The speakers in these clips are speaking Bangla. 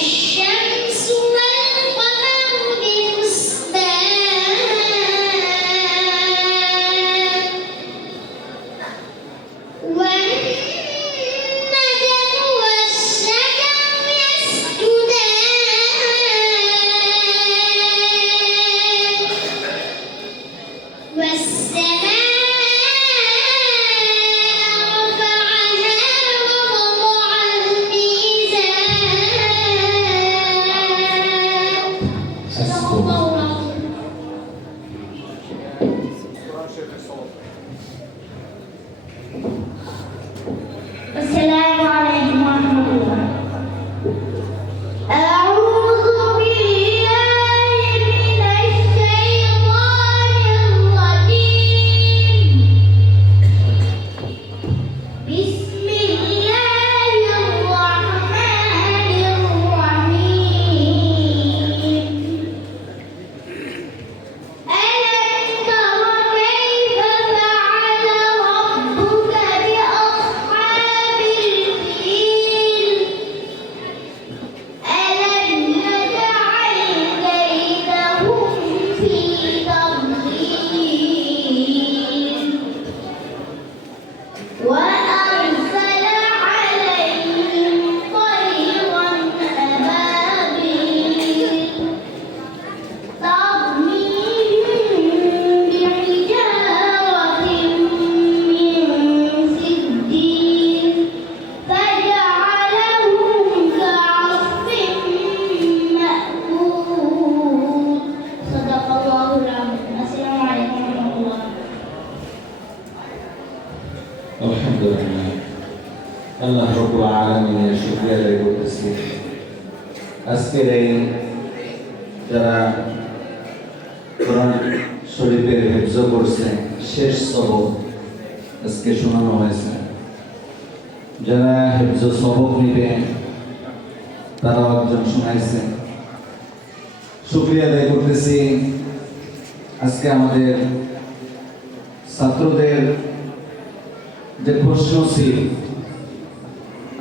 والشمس والقمر بحسبان والنجم والشجر يسجدان والسماء السلام عليكم ورحمة الله. أعوذ بالله من الشيطان الرجيم. بسم الله الرحمن الرحيم. ألم تر كيف فعل ربك بأصحاب الفيل ألم يجعل كيدهم في تضليل وأرسل عليهم طيرا أبابيل ترميهم بحجارة من سجيل فجعلهم كعصف مأكول. صدق الله العظيم. السلام عليكم ورحمة الله. আলহামদুলিল্লাহ আল্লাহ রাব্বুল আলামিনের শুকরিয়া আদায় করতেছি। আজকের এই যারা কোরআন শরীফের হিফজ করছে শেষ সবক আজকে শোনানো হয়েছে। যারা হিফজ সবক নিবে তারাও একজন শোনাইছে। শুকরিয়া আদায় করতেছি আজকে আমাদের ছাত্রদের যে প্রশ্ন ছিল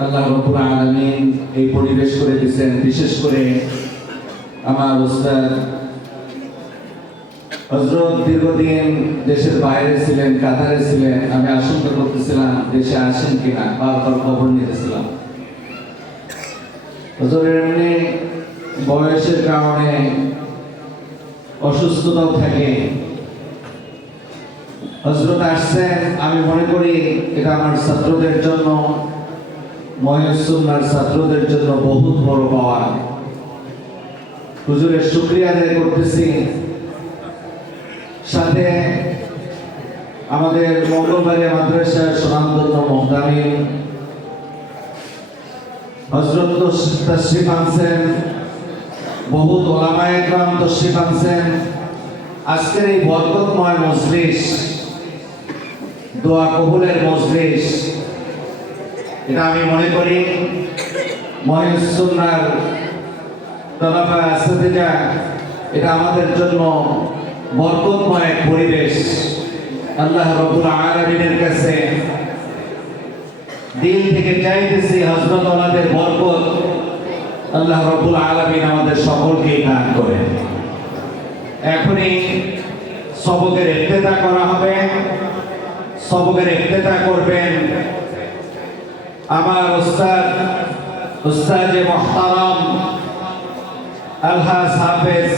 আল্লাহ রাব্বুল আলামিন এই পরিবেশ করে দিয়েছেন। বিশেষ করে আমার উস্তাদ হযরত দীর্ঘদিন দেশের বাইরে ছিলেন, কাতারে ছিলেন। আমি আশঙ্কা করতেছিলাম দেশে আসেন কিনা, বারবার খবর নিতেছিলাম। হযরতের এমনি বয়সের কারণে অসুস্থতাও থাকে। হযরত আসছেন, আমি মনে করি এটা আমার ছাত্রদের জন্য, মহিউস সুন্নাহর ছাত্রদের জন্য বহুত বড় পাওয়া। হুজুরের শুকরিয়া আদায় করতেছি। সাথে আমাদের মঙ্গলবাড়িয়া মাদ্রাসার সুনামধন্য মুহতামিম হযরত তাশরীফ আনছেন, বহুত ওলামায়ে কেরাম তাশরীফ আনছেন। আজকের এই বরকতময় মজলিস, দোয়া কবুলের মজলিস, এটা আমি মনে করি মহিউস সুন্নাহর তলাবা আসসাতিজা, এটা আমাদের জন্য বরকতময় এক পরিবেশ। আল্লাহ রাব্বুল আলামিনের কাছে দিল থেকে চাইতেছি হযরত ওনাদের বরকত আল্লাহ রাব্বুল আলামিন আমাদের সকলকে দান করেন। এখনই সবকের ইফতেতা করা হবে। সবকের ইফতেতা করবেন আমার উস্তাদ মুহতারাম আলহাজ হাফেজ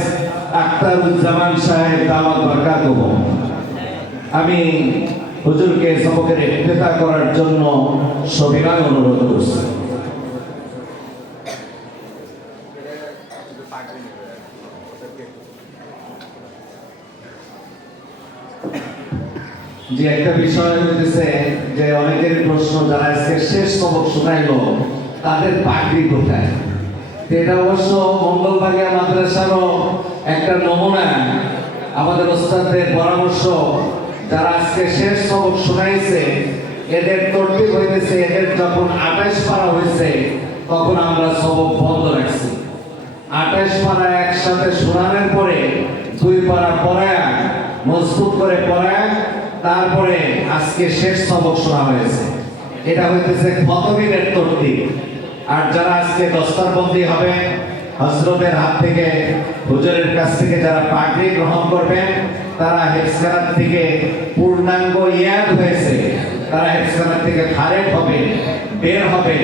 আখতারুজ্জামান সাহেব দাওয়াত বরকাতুহু। আমি হুজুরকে সবকের ইফতেতা করার জন্য সবিনয় অনুরোধ করছি। যে একটা বিষয় হইতেছে যে অনেকের প্রশ্ন, যারা আজকে শেষ সবক শোনাইলো তাদের পাগড়ি কোথায়? এটা অবশ্য মঙ্গলবাড়িয়া মাদ্রাসারও একটা নমুনা। আমাদের ওস্তাদদের পরামর্শ, যারা আজকে শেষ সবক শোনাইছে এদের তরতিব হইতেছে, এদের যখন 28 পারা হয়েছে তখন আমরা সবক বন্ধ রাখছি। 28 পারা একসাথে শোনানোর পরে 2 পারা পড়ায়া মজবুত করে পড়ায়া তারপরে আজকে শেষ সবক শোনা হয়েছে। এটা হইতেছে খতমিনের তরতিব। আর যারা আজকে দস্তারবন্দি হবে, হযরতের হাত থেকে, হুজুরের কাছ থেকে যারা পাগড়ি গ্রহণ করবেন, তারা হেফজখানা থেকে পূর্ণাঙ্গ ইয়াদ হয়েছে, তারা হেফজখানা থেকে ফারেক হবে, বের হবে,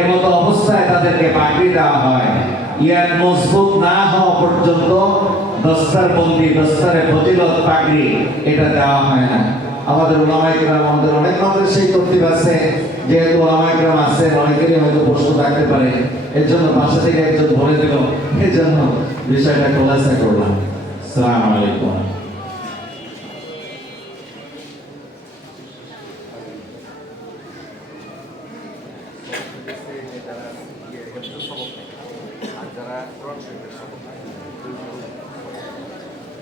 এমতো অবস্থায় তাদেরকে পাগড়ি দেওয়া হয়। ইয়াদ মজবুত না হওয়া পর্যন্ত দস্তারবন্দি, দস্তারে ফজিলত পাগড়ি এটা দেওয়া হয় না। আমাদের উলামায়ে কেরাম, আমাদের অনেক মানুষের সেই তরতিব আছে, যেহেতু উলামায়ে কেরাম আছেন, অনেকেরই হয়তো প্রশ্ন থাকতে পারে, এর জন্য পাশে থেকে একজন বলে দিল, এর জন্য বিষয়টা খোলাসা করলাম। আসসালামু আলাইকুম। যারা